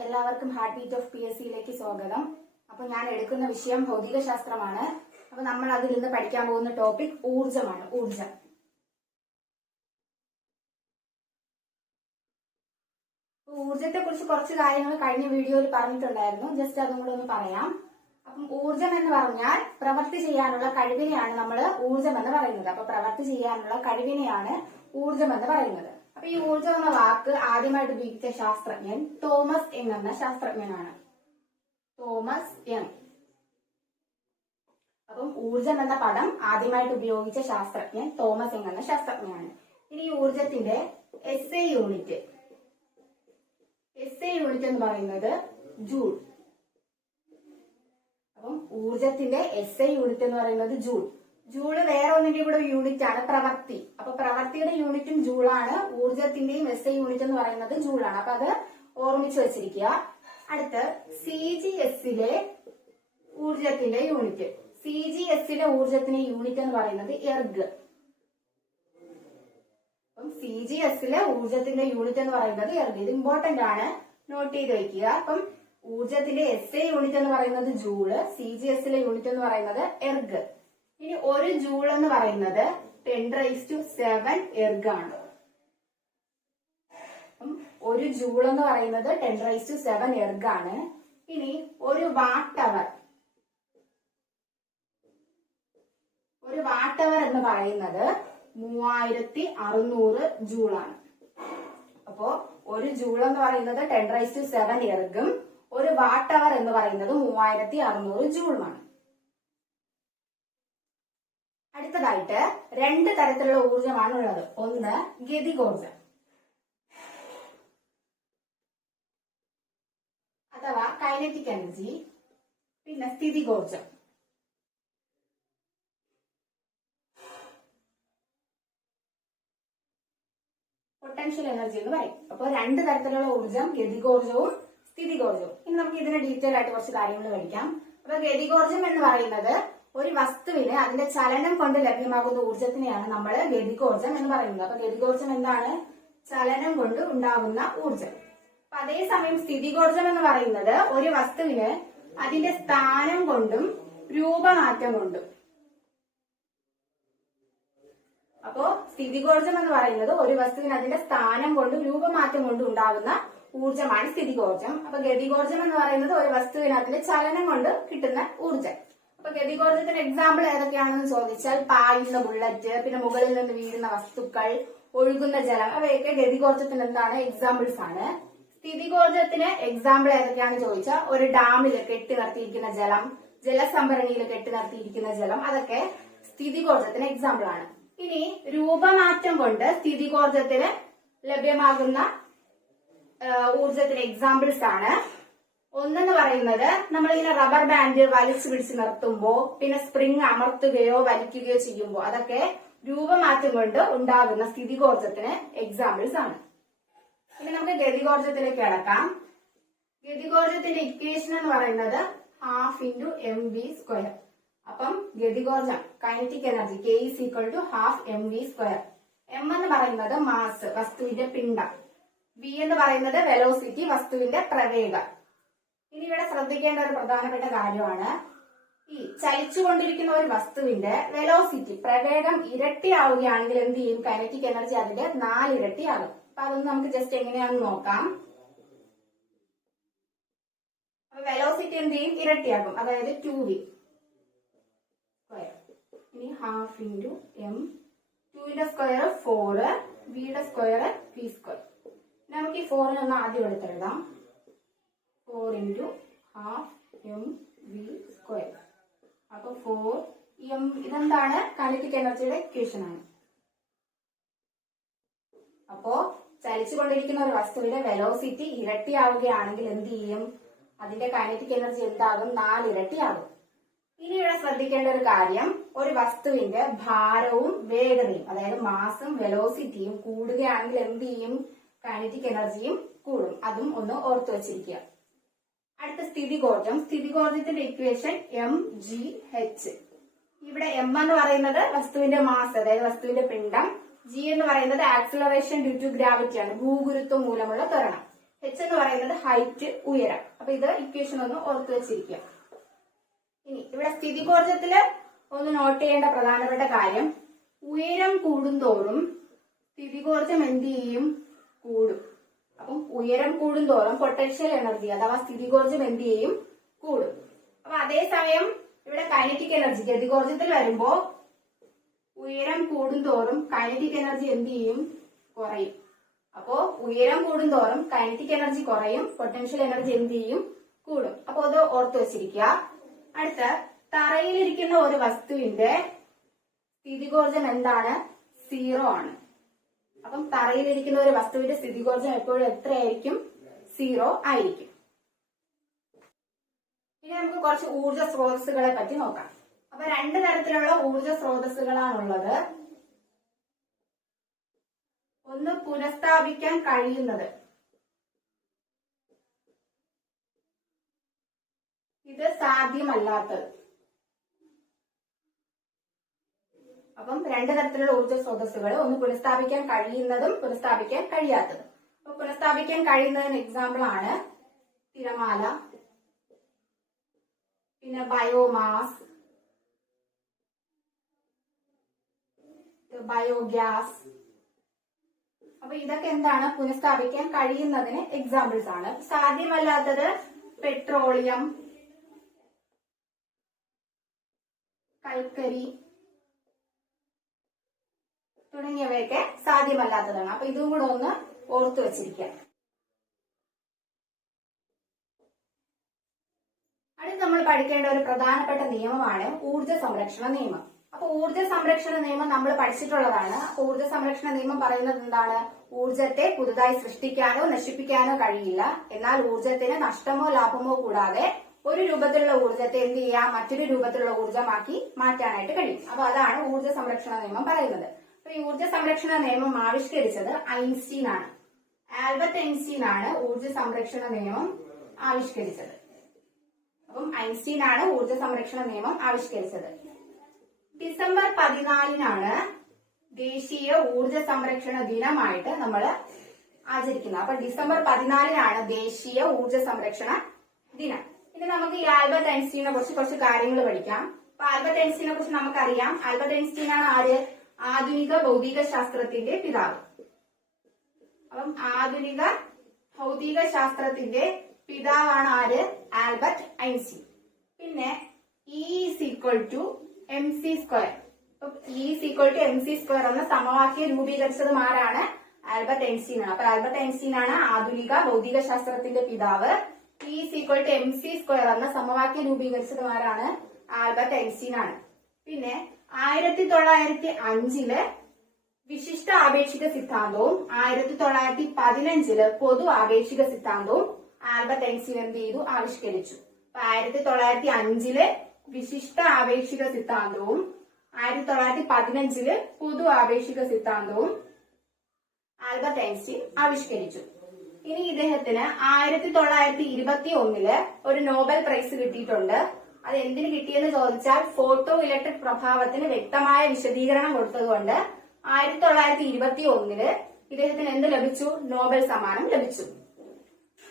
എല്ലാവർക്കും heart beat of PSCയിലേക്ക് സ്വാഗതം. അപ്പൊ ഞാൻ എടുക്കുന്ന വിഷയം ഭൗതിക ശാസ്ത്രമാണ്. അപ്പൊ നമ്മൾ അതിൽ നിന്ന് പഠിക്കാൻ പോകുന്ന ടോപ്പിക് ഊർജമാണ്. ഊർജം. ഊർജത്തെ കുറിച്ച് കുറച്ച് കാര്യങ്ങൾ കഴിഞ്ഞ വീഡിയോയിൽ പറഞ്ഞിട്ടുണ്ടായിരുന്നു. ജസ്റ്റ് അതും കൂടെ ഒന്ന് പറയാം. അപ്പം ഊർജം എന്ന് പറഞ്ഞാൽ പ്രവൃത്തി ചെയ്യാനുള്ള കഴിവിനെയാണ് നമ്മൾ ഊർജം എന്ന് പറയുന്നത്. അപ്പൊ പ്രവൃത്തി ചെയ്യാനുള്ള കഴിവിനെയാണ് ഊർജം എന്ന് പറയുന്നത്. അപ്പൊ ഈ ഊർജം എന്ന വാക്ക് ആദ്യമായിട്ട് ഉപയോഗിച്ച ശാസ്ത്രജ്ഞൻ തോമസ് യങ് എന്ന ശാസ്ത്രജ്ഞനാണ്. Thomas young. അപ്പം ഊർജം എന്ന പദം ആദ്യമായിട്ട് ഉപയോഗിച്ച ശാസ്ത്രജ്ഞൻ തോമസ് യങ് എന്ന ശാസ്ത്രജ്ഞനാണ്. ഇനി ഈ ഊർജത്തിന്റെ SI യൂണിറ്റ് എന്ന് പറയുന്നത് ജൂൾ. അപ്പം ഊർജത്തിന്റെ SI യൂണിറ്റ് എന്ന് പറയുന്നത് ജൂൾ. ജൂള് വേറെ ഒന്നിന്റെ കൂടെ യൂണിറ്റ് ആണ് പ്രവൃത്തി. അപ്പൊ പ്രവൃത്തിയുടെ യൂണിറ്റും ജൂളാണ്. ഊർജത്തിന്റെയും SI യൂണിറ്റ് എന്ന് പറയുന്നത് ജൂളാണ്. അപ്പൊ അത് ഓർമ്മിച്ച് വെച്ചിരിക്കുക. അടുത്ത് CGSലെ ഊർജത്തിന്റെ യൂണിറ്റ്. CGSലെ ഊർജത്തിന്റെ യൂണിറ്റ് എന്ന് പറയുന്നത് എർഗ്. അപ്പം CGSലെ ഊർജത്തിന്റെ യൂണിറ്റ് എന്ന് പറയുന്നത് എർഗ്. ഇത് ഇമ്പോർട്ടന്റ് ആണ്, നോട്ട് ചെയ്ത് വെക്കുക. അപ്പം ഊർജത്തിന്റെ SI യൂണിറ്റ് എന്ന് പറയുന്നത് ജൂള്, CGSലെ യൂണിറ്റ് എന്ന് പറയുന്നത് എർഗ്. ഇനി ഒരു ജൂൾ എന്ന് പറയുന്നത് 10⁻⁷ എർഗ് ആണ്. ഒരു ജൂൾ എന്ന് പറയുന്നത് 10⁻⁷ എർഗ് ആണ്. ഇനി ഒരു വാട്ട് അവർ എന്ന് പറയുന്നത് 3600 ജൂളാണ്. അപ്പോ ഒരു ജൂൾ എന്ന് പറയുന്നത് 10⁻⁷ എർഗും ഒരു വാട്ട് അവർ എന്ന് പറയുന്നത് 3600 ജൂളുമാണ്. അടുത്തതായിട്ട് രണ്ട് തരത്തിലുള്ള ഊർജമാണ് ഉള്ളത്. ഒന്ന് ഗതികോർജം അഥവാ കൈനറ്റിക് എനർജി, പിന്നെ സ്ഥിതികോർജം. പൊട്ടൻഷ്യൽ എനർജി എന്ന് പറയും. അപ്പോൾ രണ്ട് തരത്തിലുള്ള ഊർജം, ഗതികോർജവും സ്ഥിതികോർജവും. ഇനി നമുക്ക് ഇതിന്റെ ഡീറ്റെയിൽ ആയിട്ട് കുറച്ച് കാര്യങ്ങൾ പഠിക്കാം. അപ്പൊ ഗതികോർജം എന്ന് പറയുന്നത് ഒരു വസ്തുവിന് അതിന്റെ ചലനം കൊണ്ട് ലഭ്യമാകുന്ന ഊർജത്തിനെയാണ് നമ്മൾ ഗതികോർജം എന്ന് പറയുന്നത്. അപ്പൊ ഗതികോർജം എന്താണ്? ചലനം കൊണ്ട് ഉണ്ടാകുന്ന ഊർജം. അപ്പൊ അതേസമയം സ്ഥിതികോർജം എന്ന് പറയുന്നത് ഒരു വസ്തുവിന് അതിന്റെ സ്ഥാനം കൊണ്ടും രൂപമാറ്റം കൊണ്ടും. അപ്പോ സ്ഥിതികോർജം എന്ന് പറയുന്നത് ഒരു വസ്തുവിന് അതിന്റെ സ്ഥാനം കൊണ്ടും രൂപമാറ്റം കൊണ്ടും ഉണ്ടാകുന്ന ഊർജമാണ് സ്ഥിതികോർജം. അപ്പൊ ഗതികോർജം എന്ന് പറയുന്നത് ഒരു വസ്തുവിന് അതിന്റെ ചലനം കൊണ്ട് കിട്ടുന്ന ഊർജം. അപ്പൊ ഗതികോർജത്തിന് എക്സാമ്പിൾ ഏതൊക്കെയാണെന്ന് ചോദിച്ചാൽ പായുന്ന ബുള്ളറ്റ്, പിന്നെ മുകളിൽ നിന്ന് വീഴുന്ന വസ്തുക്കൾ, ഒഴുകുന്ന ജലം, അവയൊക്കെ ഗതികോർജത്തിന് എന്താണ്? എക്സാമ്പിൾസ് ആണ്. സ്ഥിതികോർജത്തിന് എക്സാമ്പിൾ ഏതൊക്കെയാണെന്ന് ചോദിച്ചാൽ ഒരു ഡാമിൽ കെട്ടി നിർത്തിയിരിക്കുന്ന ജലം, ജലസംഭരണിയിൽ കെട്ടി നിർത്തിയിരിക്കുന്ന ജലം, അതൊക്കെ സ്ഥിതികോർജത്തിന് എക്സാമ്പിൾ ആണ്. ഇനി രൂപമാറ്റം കൊണ്ട് സ്ഥിതികോർജത്തിന് ലഭ്യമാകുന്ന ഊർജത്തിന് എക്സാമ്പിൾസ് ആണ്. ഒന്നെന്ന് പറയുന്നത് നമ്മളിങ്ങനെ റബ്ബർ ബാൻഡ് വലിച്ചു പിടിച്ച് നിർത്തുമ്പോ, പിന്നെ സ്പ്രിങ് അമർത്തുകയോ വലിക്കുകയോ ചെയ്യുമ്പോ, അതൊക്കെ രൂപമാറ്റം കൊണ്ട് ഉണ്ടാകുന്ന സ്ഥിതികോർജത്തിന് എക്സാമ്പിൾസ് ആണ്. ഇനി നമുക്ക് ഗതികോർജത്തിലേക്ക് കടക്കാം. ഗതികോർജത്തിന്റെ ഇക്വേഷൻ എന്ന് പറയുന്നത് 12 mv². അപ്പം ഗതികോർജം kinetic energy K = 12 mv². M എന്ന് പറയുന്നത് മാസ്, വസ്തുവിന്റെ പിണ്ഡം. V എന്ന് പറയുന്നത് വെലോസിറ്റി, വസ്തുവിന്റെ പ്രവേഗം. ഇനി ഇവിടെ ശ്രദ്ധിക്കേണ്ട ഒരു പ്രധാനപ്പെട്ട കാര്യമാണ്, ഈ ചലിച്ചുകൊണ്ടിരിക്കുന്ന ഒരു വസ്തുവിന്റെ വെലോസിറ്റി, പ്രവേഗം ഇരട്ടിയാവുകയാണെങ്കിൽ എന്ത് ചെയ്യും? കൈനറ്റിക് എനർജി അതിന്റെ 4 ഇരട്ടിയാകും. അപ്പൊ അതൊന്ന് നമുക്ക് ജസ്റ്റ് എങ്ങനെയാണെന്ന് നോക്കാം. അപ്പൊ വെലോസിറ്റി എന്ത് ചെയ്യും? ഇരട്ടിയാകും, അതായത് 2v². ഇനി 12 m, 2ന്റെ സ്ക്വയർ 4, vയുടെ സ്ക്വയർ v². നമുക്ക് ഈ 4 ഒന്ന് ആദ്യം എടുത്തെഴുതാം. 4 × 12 mv². അപ്പൊ 4m, ഇതെന്താണ്? കൈനറ്റിക് എനർജിയുടെ ഇക്വേഷൻ ആണ്. അപ്പോ ചലിച്ചുകൊണ്ടിരിക്കുന്ന ഒരു വസ്തുവിന്റെ വെലോസിറ്റി ഇരട്ടിയാവുകയാണെങ്കിൽ എന്ത് ചെയ്യും? അതിന്റെ കൈനറ്റിക് എനർജി എന്താകും? 4 ഇരട്ടിയാകും. ഇനി ഇവിടെ ശ്രദ്ധിക്കേണ്ട ഒരു കാര്യം, ഒരു വസ്തുവിന്റെ ഭാരവും വേഗതയും, അതായത് മാസും വെലോസിറ്റിയും കൂടുകയാണെങ്കിൽ എന്ത് ചെയ്യും? കൈനറ്റിക് എനർജിയും കൂടും. അതും ഒന്ന് ഓർത്തു വെച്ചിരിക്കുക. അടുത്ത സ്ഥിതികോർജം. സ്ഥിതികോർജത്തിന്റെ ഇക്വേഷൻ mgh. ഇവിടെ m എന്ന് പറയുന്നത് വസ്തുവിന്റെ മാസ്, അതായത് വസ്തുവിന്റെ പിണ്ഡം. G എന്ന് പറയുന്നത് ആക്സിലറേഷൻ ഡ്യൂ ടു ഗ്രാവിറ്റി ആണ്, ഭൂഗുരുത്വം മൂലമുള്ള ത്വരണം. H എന്ന് പറയുന്നത് ഹൈറ്റ്, ഉയരം. അപ്പൊ ഇത് ഇക്വേഷൻ ഒന്ന് ഓർത്ത് വെച്ചിരിക്കുക. ഇനി ഇവിടെ സ്ഥിതികോർജത്തില് ഒന്ന് നോട്ട് ചെയ്യേണ്ട പ്രധാനപ്പെട്ട കാര്യം, ഉയരം കൂടുന്തോറും സ്ഥിതികോർജം എന്ത് ചെയ്യും? കൂടും. അപ്പം ഉയരം കൂടുന്തോറും പൊട്ടൻഷ്യൽ എനർജി അഥവാ സ്ഥിതികോർജം എന്ത് ചെയ്യും? കൂടും. അപ്പൊ അതേസമയം ഇവിടെ കൈനറ്റിക് എനർജി ഗതികോർജത്തിൽ വരുമ്പോ ഉയരം കൂടുന്തോറും കൈനറ്റിക് എനർജി എന്ത് ചെയ്യും? കുറയും. അപ്പോ ഉയരം കൂടുന്തോറും കൈനറ്റിക് എനർജി കുറയും, പൊട്ടൻഷ്യൽ എനർജി എന്ത് ചെയ്യും? കൂടും. അപ്പൊ അത് ഓർത്ത് വെച്ചിരിക്കുക. അടുത്ത, തറയിലിരിക്കുന്ന ഒരു വസ്തുവിന്റെ സ്ഥിതികോർജം എന്താണ്? 0 ആണ്. അപ്പം തറയിലിരിക്കുന്ന ഒരു വസ്തുവിന്റെ സ്ഥിതികോർജം എപ്പോഴും എത്രയായിരിക്കും? 0 ആയിരിക്കും. ഇനി നമുക്ക് കുറച്ച് ഊർജ സ്രോതസ്സുകളെ പറ്റി നോക്കാം. അപ്പൊ 2 തരത്തിലുള്ള ഊർജ സ്രോതസ്സുകളാണുള്ളത്. ഒന്ന് പുനഃസ്ഥാപിക്കാൻ കഴിയുന്നത്. ഇത് സാധ്യമല്ലാത്തത്. അപ്പം 2 തരത്തിലുള്ള ഊർജ സ്രോതസ്സുകൾ, ഒന്ന് പുനഃസ്ഥാപിക്കാൻ കഴിയുന്നതും പുനഃസ്ഥാപിക്കാൻ കഴിയാത്തതും. അപ്പൊ പുനഃസ്ഥാപിക്കാൻ കഴിയുന്നതിന് എക്സാമ്പിൾ ആണ് തിരമാല, പിന്നെ ബയോമാസ്, ബയോഗ്യാസ്. അപ്പൊ ഇതൊക്കെ എന്താണ്? പുനഃസ്ഥാപിക്കാൻ കഴിയുന്നതിന് എക്സാമ്പിൾസ് ആണ്. സാധ്യമല്ലാത്തത് പെട്രോളിയം, കൽക്കരി തുടങ്ങിയവയൊക്കെ സാധ്യമല്ലാത്തതാണ്. അപ്പൊ ഇതും കൂടെ ഒന്ന് ഓർത്തു വെച്ചിരിക്കാം. അടുത്ത് നമ്മൾ പഠിക്കേണ്ട ഒരു പ്രധാനപ്പെട്ട നിയമമാണ് ഊർജ സംരക്ഷണ നിയമം. അപ്പൊ ഊർജ സംരക്ഷണ നിയമം നമ്മൾ പഠിച്ചിട്ടുള്ളതാണ്. അപ്പൊ ഊർജ സംരക്ഷണ നിയമം പറയുന്നത് എന്താണ്? ഊർജത്തെ പുതുതായി സൃഷ്ടിക്കാനോ നശിപ്പിക്കാനോ കഴിയില്ല. എന്നാൽ ഊർജത്തിന് നഷ്ടമോ ലാഭമോ കൂടാതെ ഒരു രൂപത്തിലുള്ള ഊർജത്തെ എന്ത് ചെയ്യാം? മറ്റൊരു രൂപത്തിലുള്ള ഊർജമാക്കി മാറ്റാനായിട്ട് കഴിയും. അപ്പൊ അതാണ് ഊർജ സംരക്ഷണ നിയമം പറയുന്നത്. അപ്പൊ ഈ ഊർജ സംരക്ഷണ നിയമം ആവിഷ്കരിച്ചത് ഐൻസ്റ്റീൻ ആണ്. ആൽബർട്ട് ഐൻസ്റ്റീൻ ആണ് ഊർജ സംരക്ഷണ നിയമം ആവിഷ്കരിച്ചത്. അപ്പം ഐൻസ്റ്റീൻ ആണ് ഊർജ സംരക്ഷണ നിയമം ആവിഷ്കരിച്ചത്. ഡിസംബർ 14 ദേശീയ ഊർജ സംരക്ഷണ ദിനമായിട്ട് നമ്മൾ ആചരിക്കുന്നത്. അപ്പൊ ഡിസംബർ 14 ദേശീയ ഊർജ സംരക്ഷണ ദിനം. ഇനി നമുക്ക് ഈ ആൽബർട്ട് ഐൻസ്റ്റീനെ കുറിച്ച് കുറച്ച് കാര്യങ്ങൾ പഠിക്കാം. അപ്പൊ ആൽബർട്ട് ഐൻസ്റ്റീനെ കുറിച്ച് നമുക്കറിയാം. ആൽബർട്ട് ഐൻസ്റ്റീൻ ആണ് ആര്? ആധുനിക ഭൗതിക ശാസ്ത്രത്തിന്റെ പിതാവ്. അപ്പം ആധുനിക ഭൗതിക ശാസ്ത്രത്തിന്റെ പിതാവാണ് ആര്? Albert Einstein. പിന്നെ E=mc². E=mc² എന്ന സമവാക്യം രൂപീകരിച്ചതും ആരാണ്? ആൽബർട്ട് ഐൻസ്റ്റീൻ ആണ്. അപ്പൊ ആൽബർട്ട് ഐൻസ്റ്റീൻ ആണ് ആധുനിക ഭൗതിക ശാസ്ത്രത്തിന്റെ പിതാവ്. E=mc² എന്ന സമവാക്യം രൂപീകരിച്ചതും ആരാണ്? ആൽബർട്ട് ഐൻസ്റ്റീൻ ആണ്. പിന്നെ 1905 വിശിഷ്ട ആപേക്ഷിക സിദ്ധാന്തവും 1915 പൊതു ആപേക്ഷിക സിദ്ധാന്തവും ആൽബർട്ട് ഐൻസ്റ്റീൻ എന്ത് ചെയ്തു? ആവിഷ്കരിച്ചു. അപ്പൊ 1905 വിശിഷ്ട ആപേക്ഷിക സിദ്ധാന്തവും 1915 പൊതു ആപേക്ഷിക സിദ്ധാന്തവും ആൽബർട്ട് ഐൻസ്റ്റീൻ ആവിഷ്കരിച്ചു. ഇനി ഇദ്ദേഹത്തിന് 1921 ഒരു നോബൽ പ്രൈസ് കിട്ടിയിട്ടുണ്ട്. അത് എന്തിനു കിട്ടിയെന്ന് ചോദിച്ചാൽ ഫോട്ടോ ഇലക്ട്രിക് പ്രഭാവത്തിന് വ്യക്തമായ വിശദീകരണം കൊടുത്തതുകൊണ്ട് 1921 ഇദ്ദേഹത്തിന് എന്ത് ലഭിച്ചു? നോബൽ സമ്മാനം ലഭിച്ചു.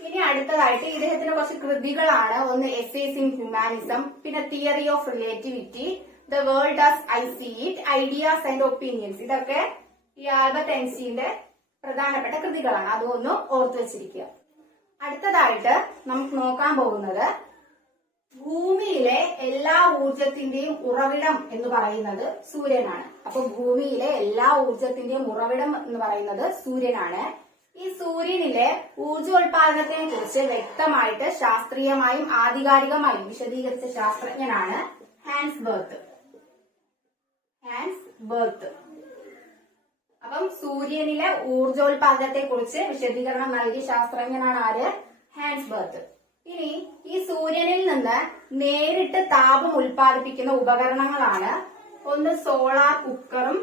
ഇനി അടുത്തതായിട്ട് ഇദ്ദേഹത്തിന്റെ കുറച്ച് കൃതികളാണ്. ഒന്ന് എസ്സേസ് ഇൻ ഹ്യൂമാനിസം, പിന്നെ theory of relativity, the world as I see it, ideas and opinions. ഇതൊക്കെ ഈ ആൽബർട്ട് ഐൻസ്റ്റീന്റെ പ്രധാനപ്പെട്ട കൃതികളാണ്. അതൊന്ന് ഓർത്തു വെച്ചിരിക്കുക. അടുത്തതായിട്ട് നമുക്ക് നോക്കാൻ പോകുന്നത് ഭൂമിയിലെ എല്ലാ ഊർജത്തിന്റെയും ഉറവിടം എന്ന് പറയുന്നത് സൂര്യനാണ്. അപ്പൊ ഭൂമിയിലെ എല്ലാ ഊർജത്തിന്റെയും ഉറവിടം എന്ന് പറയുന്നത് സൂര്യനാണ്. ഈ സൂര്യനിലെ ഊർജോൽപാദനത്തെ കുറിച്ച് വ്യക്തമായിട്ട് ശാസ്ത്രീയമായും ആധികാരികമായും വിശദീകരിച്ച ശാസ്ത്രജ്ഞനാണ് ഹാൻസ് ബെർത്ത്. അപ്പം സൂര്യനിലെ ഊർജോൽപാദനത്തെ കുറിച്ച് വിശദീകരണം നൽകിയ ശാസ്ത്രജ്ഞനാണ് ആര്? Hans Bethe. ഇനി ഈ സൂര്യനിൽ നിന്ന് നേരിട്ട് താപം ഉൽപ്പാദിപ്പിക്കുന്ന ഉപകരണങ്ങളാണ് ഒന്ന് സോളാർ കുക്കറും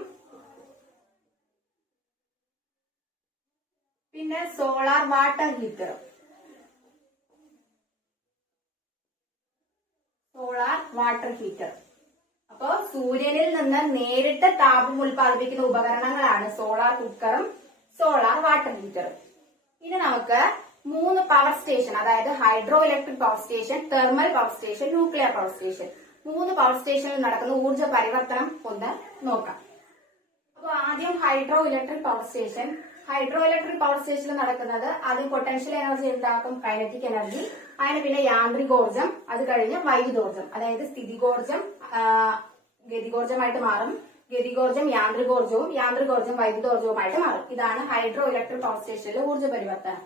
പിന്നെ സോളാർ വാട്ടർ ഹീറ്ററും. അപ്പോ സൂര്യനിൽ നിന്ന് നേരിട്ട് താപം ഉൽപ്പാദിപ്പിക്കുന്ന ഉപകരണങ്ങളാണ് സോളാർ കുക്കറും സോളാർ വാട്ടർ ഹീറ്ററും. ഇനി നമുക്ക് 3 പവർ സ്റ്റേഷൻ, അതായത് hydro electric power station, thermal power station, nuclear power station, 3 power സ്റ്റേഷനിൽ നടക്കുന്ന ഊർജ്ജ പരിവർത്തനം ഒന്ന് നോക്കാം. അപ്പൊ ആദ്യം hydro electric power station. Hydro electric power സ്റ്റേഷനിൽ നടക്കുന്നത് ആദ്യം പൊട്ടൻഷ്യൽ എനർജി ഉണ്ടാക്കും, കൈനറ്റിക് എനർജി, അതിന് പിന്നെ യാന്ത്രികോർജം, അത് കഴിഞ്ഞ് വൈദ്യുതോർജം, അതായത് സ്ഥിതികോർജം ഗതികോർജമായിട്ട് മാറും, ഗതികോർജം യാന്ത്രികോർജവും, യാന്ത്രികോർജം വൈദ്യുതോർജവുമായിട്ട് മാറും. ഇതാണ് ഹൈഡ്രോ ഇലക്ട്രിക് പവർ സ്റ്റേഷനിലെ ഊർജ്ജ പരിവർത്തനം.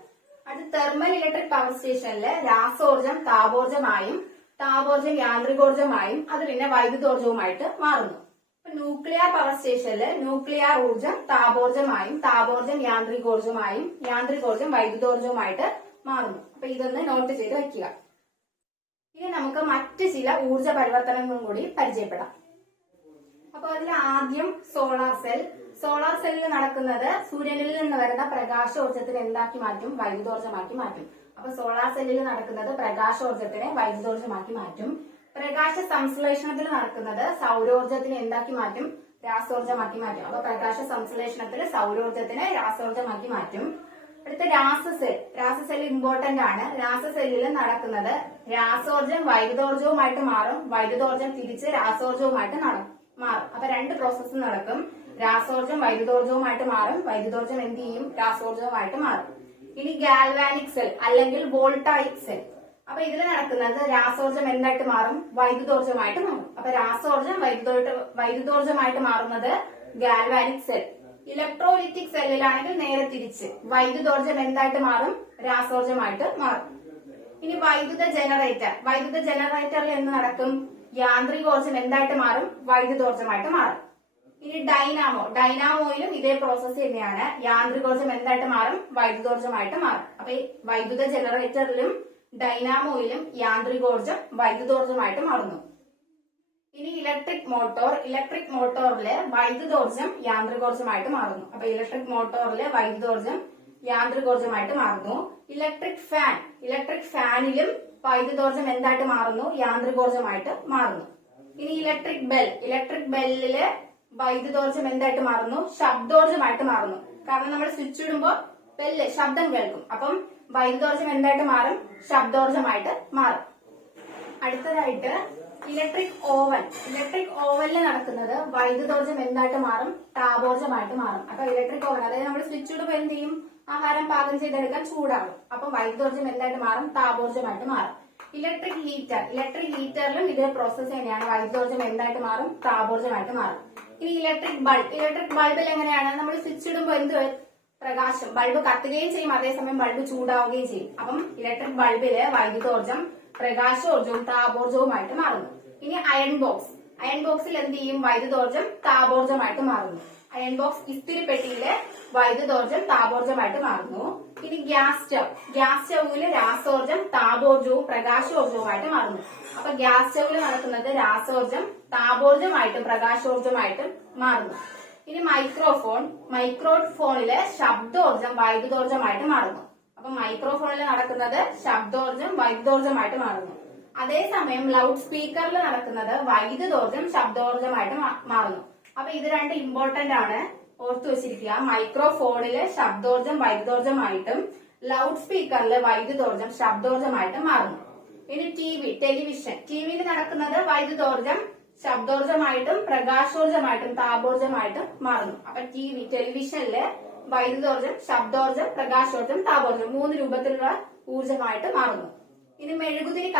അടുത്ത തെർമൽ ഇലക്ട്രിക് പവർ സ്റ്റേഷനിലെ രാസോർജം താപോർജമായും, താപോർജം യാന്ത്രികോർജമായും, അത് പിന്നെ വൈദ്യുതോർജവുമായിട്ട് മാറുന്നു. ന്യൂക്ലിയർ പവർ സ്റ്റേഷനില് ന്യൂക്ലിയർ ഊർജം താപോർജമായും, താപോർജം യാന്ത്രികോർജമായും, യാന്ത്രികോർജം വൈദ്യുതോർജവുമായിട്ട് മാറുന്നു. അപ്പൊ ഇതൊന്ന് നോട്ട് ചെയ്ത് വെക്കുക. ഇനി നമുക്ക് മറ്റ് ചില ഊർജ പരിവർത്തനങ്ങളും കൂടി പരിചയപ്പെടാം. അപ്പൊ അതിൽ ആദ്യം സോളാർ സെൽ. സോളാർ സെല്ലിൽ നടക്കുന്നത് സൂര്യനിൽ നിന്ന് വരുന്ന പ്രകാശോർജത്തിനെ എന്താക്കി മാറ്റും? വൈദ്യുതോർജമാക്കി മാറ്റും. അപ്പൊ സോളാർ സെല്ലിൽ നടക്കുന്നത് പ്രകാശോർജത്തിനെ വൈദ്യുതോർജമാക്കി മാറ്റും. പ്രകാശ സംശ്ലേഷണത്തിൽ നടക്കുന്നത് സൗരോർജത്തിനെ എന്താക്കി മാറ്റും? രാസോർജമാക്കി മാറ്റും. അപ്പൊ പ്രകാശ സംശ്ലേഷണത്തിൽ സൗരോർജത്തിനെ രാസോർജമാക്കി മാറ്റും. അടുത്ത രാസസെൽ. രാസസെൽ ഇമ്പോർട്ടന്റ് ആണ്. രാസസെല്ലിൽ നടക്കുന്നത് രാസോർജം വൈദ്യുതോർജവുമായിട്ട് മാറും, വൈദ്യുതോർജം തിരിച്ച് രാസോർജവുമായിട്ട് മാറും. അപ്പൊ 2 പ്രോസസ്സ് നടക്കും. രാസോർജം വൈദ്യുതോർജവുമായിട്ട് മാറും, വൈദ്യുതോർജം എന്ത് ചെയ്യും? രാസോർജവുമായിട്ട് മാറും. ഇനി ഗാൽവാനിക് സെൽ അല്ലെങ്കിൽ വോൾട്ടായിക് സെൽ. അപ്പൊ ഇതിൽ നടക്കുന്നത് രാസോർജം എന്തായിട്ട് മാറും? വൈദ്യുതോർജമായിട്ട് മാറും. അപ്പൊ രാസോർജം വൈദ്യുതോർജമായിട്ട് മാറുന്നത് ഗാൽവാനിക് സെൽ. ഇലക്ട്രോലിറ്റിക് സെല്ലിലാണെങ്കിൽ നേരെ തിരിച്ച് വൈദ്യുതോർജം എന്തായിട്ട് മാറും? രാസോർജമായിട്ട് മാറും. ഇനി വൈദ്യുത ജനറേറ്റർ. വൈദ്യുത ജനറേറ്ററിൽ എന്ത് നടക്കും? യാന്ത്രികോർജം എന്തായിട്ട് മാറും? വൈദ്യുതോർജമായിട്ട് മാറും. ഇനി ഡൈനാമോ. ഡൈനാമോയിലും ഇതേ പ്രോസസ് തന്നെയാണ്. യാന്ത്രികോർജം എന്തായിട്ട് മാറും? വൈദ്യുതോർജമായിട്ട് മാറും. അപ്പൊ ഈ വൈദ്യുത ജനറേറ്ററിലും ഡൈനാമോയിലും യാന്ത്രികോർജം വൈദ്യുതോർജമായിട്ട് മാറുന്നു. ഇനി ഇലക്ട്രിക് മോട്ടോർ. ഇലക്ട്രിക് മോട്ടോറിലെ വൈദ്യുതോർജം യാന്ത്രികോർജമായിട്ട് മാറുന്നു. അപ്പൊ ഇലക്ട്രിക് മോട്ടോറിലെ വൈദ്യുതോർജം യാന്ത്രികോർജമായിട്ട് മാറുന്നു. Electric fan. ഇലക്ട്രിക് ഫാനിലും വൈദ്യുതോർജം എന്തായിട്ട് മാറുന്നു? യാന്ത്രികോർജമായിട്ട് മാറുന്നു. ഇനി ഇലക്ട്രിക് ബെൽ. ഇലക്ട്രിക് ബെല്ലില് വൈദ്യുതോർജം എന്തായിട്ട് മാറുന്നു? ശബ്ദോർജമായിട്ട് മാറുന്നു. കാരണം നമ്മൾ സ്വിച്ച് ഇടുമ്പോൾ ബെല്ല് ശബ്ദം കേൾക്കും. അപ്പം വൈദ്യുതോർജം എന്തായിട്ട് മാറും? ശബ്ദോർജമായിട്ട് മാറും. അടുത്തതായിട്ട് ഇലക്ട്രിക് ഓവൻ. ഇലക്ട്രിക് ഓവനിൽ നടക്കുന്നത് വൈദ്യുതോർജം എന്തായിട്ട് മാറും? താപോർജമായിട്ട് മാറും. അപ്പൊ ഇലക്ട്രിക് ഓവൻ, അതായത് നമ്മൾ സ്വിച്ച് ഇടുമ്പോൾ എന്ത് ചെയ്യും? ആഹാരം പാകം ചെയ്തെടുക്കാൻ ചൂടാകും. അപ്പം വൈദ്യുതോർജം എന്തായിട്ട് മാറും? താപോർജമായിട്ട് മാറും. Electric heater. ഇലക്ട്രിക് ഹീറ്ററിലും ഇതേ പ്രോസസ് തന്നെയാണ്. വൈദ്യുതോർജം എന്തായിട്ട് മാറും? താപോർജമായിട്ട് മാറും. ഇനി ഇലക്ട്രിക് ബൾബ്. ഇലക്ട്രിക് ബൾബിൽ എങ്ങനെയാണ്? നമ്മൾ സ്വിച്ച് ഇടുമ്പോൾ എന്ത് പ്രകാശം, ബൾബ് കത്തുകയും ചെയ്യും, അതേസമയം ബൾബ് ചൂടാവുകയും ചെയ്യും. അപ്പം ഇലക്ട്രിക് ബൾബില് വൈദ്യുതോർജം പ്രകാശോർജവും താപോർജവുമായിട്ട് മാറുന്നു. ഇനി അയൺ ബോക്സ്. അയൺ ബോക്സിൽ എന്ത് ചെയ്യും? വൈദ്യുതോർജം താപോർജമായിട്ട് മാറുന്നു. അയൺ ബോക്സ് ഇസ്തിരിപ്പെട്ടിയിലെ വൈദ്യുതോർജം താപോർജമായിട്ട് മാറുന്നു. ഇനി ഗ്യാസ് സ്റ്റവ്. ഗ്യാസ് സ്റ്റവില് രാസോർജം താപോർജവും പ്രകാശോർജവുമായിട്ട് മാറുന്നു. അപ്പൊ ഗ്യാസ് സ്റ്റവില് നടക്കുന്നത് രാസോർജം താപോർജമായിട്ടും പ്രകാശോർജമായിട്ടും മാറുന്നു. ഇനി മൈക്രോഫോൺ. മൈക്രോഫോണിലെ ശബ്ദോർജം വൈദ്യുതോർജമായിട്ട് മാറുന്നു. അപ്പൊ മൈക്രോഫോണിൽ നടക്കുന്നത് ശബ്ദോർജം വൈദ്യുതോർജമായിട്ട് മാറുന്നു. അതേസമയം ലൗഡ് സ്പീക്കറിൽ നടക്കുന്നത് വൈദ്യുതോർജം ശബ്ദോർജമായിട്ട് മാറുന്നു. അപ്പൊ ഇത് 2 ഇമ്പോർട്ടന്റ് ആണ്, ഓർത്തു വെച്ചിരിക്കുക. മൈക്രോഫോണിലെ ശബ്ദോർജം വൈദ്യുതോർജമായിട്ടും ലൗഡ് സ്പീക്കറിലെ വൈദ്യുതോർജം ശബ്ദോർജമായിട്ടും മാറുന്നു. ഇനി ടെലിവിഷൻ. ടിവിയിൽ നടക്കുന്നത് വൈദ്യുതോർജം ശബ്ദോർജമായിട്ടും പ്രകാശോർജമായിട്ടും താപോർജമായിട്ടും മാറുന്നു. അപ്പൊ ടെലിവിഷനിലെ വൈദ്യുതോർജം ശബ്ദോർജം പ്രകാശോർജം താപോർജം 3 രൂപത്തിലുള്ള ഊർജമായിട്ട് മാറുന്നു. ഇനി മെഴുകുതിരി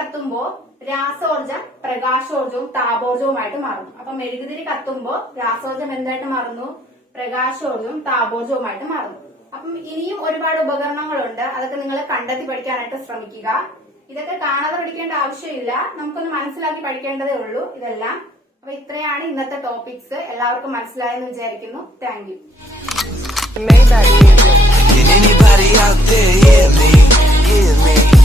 കത്തുമ്പോ രാസോർജം പ്രകാശോർജവും താപോർജവുമായിട്ട് മാറുന്നു. അപ്പൊ മെഴുകുതിരി കത്തുമ്പോ രാസോർജം എന്തായിട്ട് മാറുന്നു? പ്രകാശോർജവും താപോർജവുമായിട്ട് മാറുന്നു. അപ്പം ഇനിയും ഒരുപാട് ഉപകരണങ്ങളുണ്ട്, അതൊക്കെ നിങ്ങൾ കണ്ടെത്തി പഠിക്കാനായിട്ട് ശ്രമിക്കുക. ഇതൊക്കെ കാണാതെ പഠിക്കേണ്ട ആവശ്യമില്ല, നമുക്കൊന്ന് മനസ്സിലാക്കി പഠിക്കേണ്ടതേ ഉള്ളൂ ഇതെല്ലാം. അപ്പൊ ഇത്രയാണ് ഇന്നത്തെ ടോപ്പിക്സ്. എല്ലാവർക്കും മനസ്സിലായെന്ന് വിചാരിക്കുന്നു. Thank you. Can anybody out there hear me? Hear me?